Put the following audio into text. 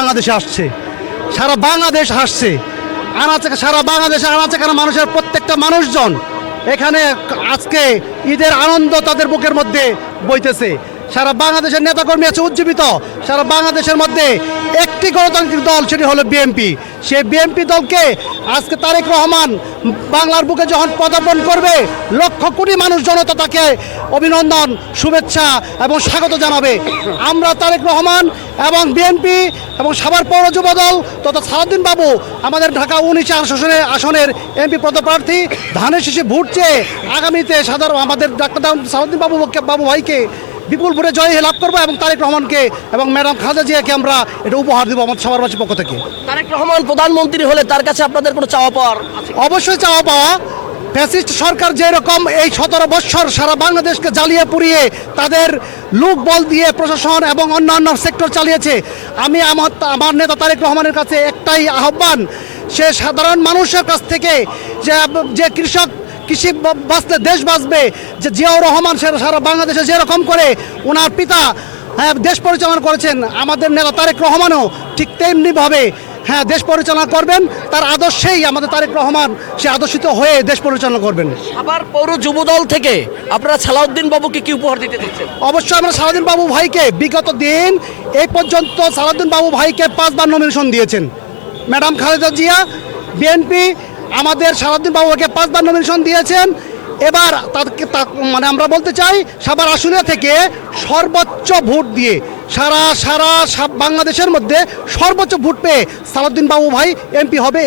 বাংলাদেশে আসছে, সারা বাংলাদেশ হাসছে, সারা বাংলাদেশে আনাচে মানুষের প্রত্যেকটা মানুষজন এখানে আজকে ঈদের আনন্দ তাদের বুকের মধ্যে বইতেছে। সারা বাংলাদেশের নেতাকর্মী আছে উজ্জীবিত। সারা বাংলাদেশের মধ্যে একটি গণতান্ত্রিক দল, সেটি হলো বিএনপি। সেই বিএনপি দলকে আজকে তারেক রহমান বাংলার বুকে যখন পদার্পণ করবে, লক্ষ কোটি মানুষ জনতা তাকে অভিনন্দন, শুভেচ্ছা এবং স্বাগত জানাবে। আমরা তারেক রহমান এবং বিএনপি এবং সাভার পৌর যুব দল তথা সালাউদ্দিন বাবু, আমাদের ঢাকা 19 আসনের এমপি পদপ্রার্থী, ধানের শীষে ভোট চেয়ে আগামীতে আমাদের ডাক্তার সালাউদ্দিন বাবু ভাইকে বিপুল ভোটে জয় লাভ করবো এবং তারেক রহমানকে এবং ম্যাডাম খালেদা জিয়াকে আমরা এটা উপহার দেবো আমাদের সবারবাসীর পক্ষ থেকে। তারেক রহমান প্রধানমন্ত্রী হলে তার কাছে আপনাদের কোনো চাওয়া পাওয়ার আছে? অবশ্যই চাওয়া পাওয়া। ফ্যাসিস্ট সরকার যেরকম এই 17 বৎসর সারা বাংলাদেশকে জ্বালিয়ে পুড়িয়ে তাদের লোক বল দিয়ে প্রশাসন এবং অন্যান্য সেক্টর চালিয়েছে, আমি আমার নেতা তারেক রহমানের কাছে একটাই আহ্বান, সে সাধারণ মানুষের কাছ থেকে যে কৃষি বাঁচলে দেশ বাঁচবে, যে জিয়াউর রহমান সারা বাংলাদেশে যেরকম করে ওনার পিতা দেশ পরিচালনা করেছেন, আমাদের নেতা তারেক রহমানও ঠিক তেমনিভাবে দেশ পরিচালনা করবেন। তার আদর্শেই আমাদের তারেক রহমান সে আদর্শিত হয়ে দেশ পরিচালনা করবেন। আবার পৌর যুবদল থেকে আপনারা সালাউদ্দিন বাবুকে কি উপহার দিতে দিচ্ছেন? অবশ্যই আমরা সালাউদ্দিন বাবু ভাইকে বিগত দিন এই পর্যন্ত সালাউদ্দিন বাবু ভাইকে 5 বার নমিনেশন দিয়েছেন ম্যাডাম খালেদা জিয়া। বিএনপি আমাদের সালাউদ্দিন বাবুকে 5 বার নমিনেশন দিয়েছেন। এবার তাদেরকে আমরা বলতে চাই, সাভার আসনে থেকে সর্বোচ্চ ভোট দিয়ে সারা বাংলাদেশের মধ্যে সর্বোচ্চ ভোট পেয়ে সালাউদ্দিন বাবু ভাই এমপি হবে।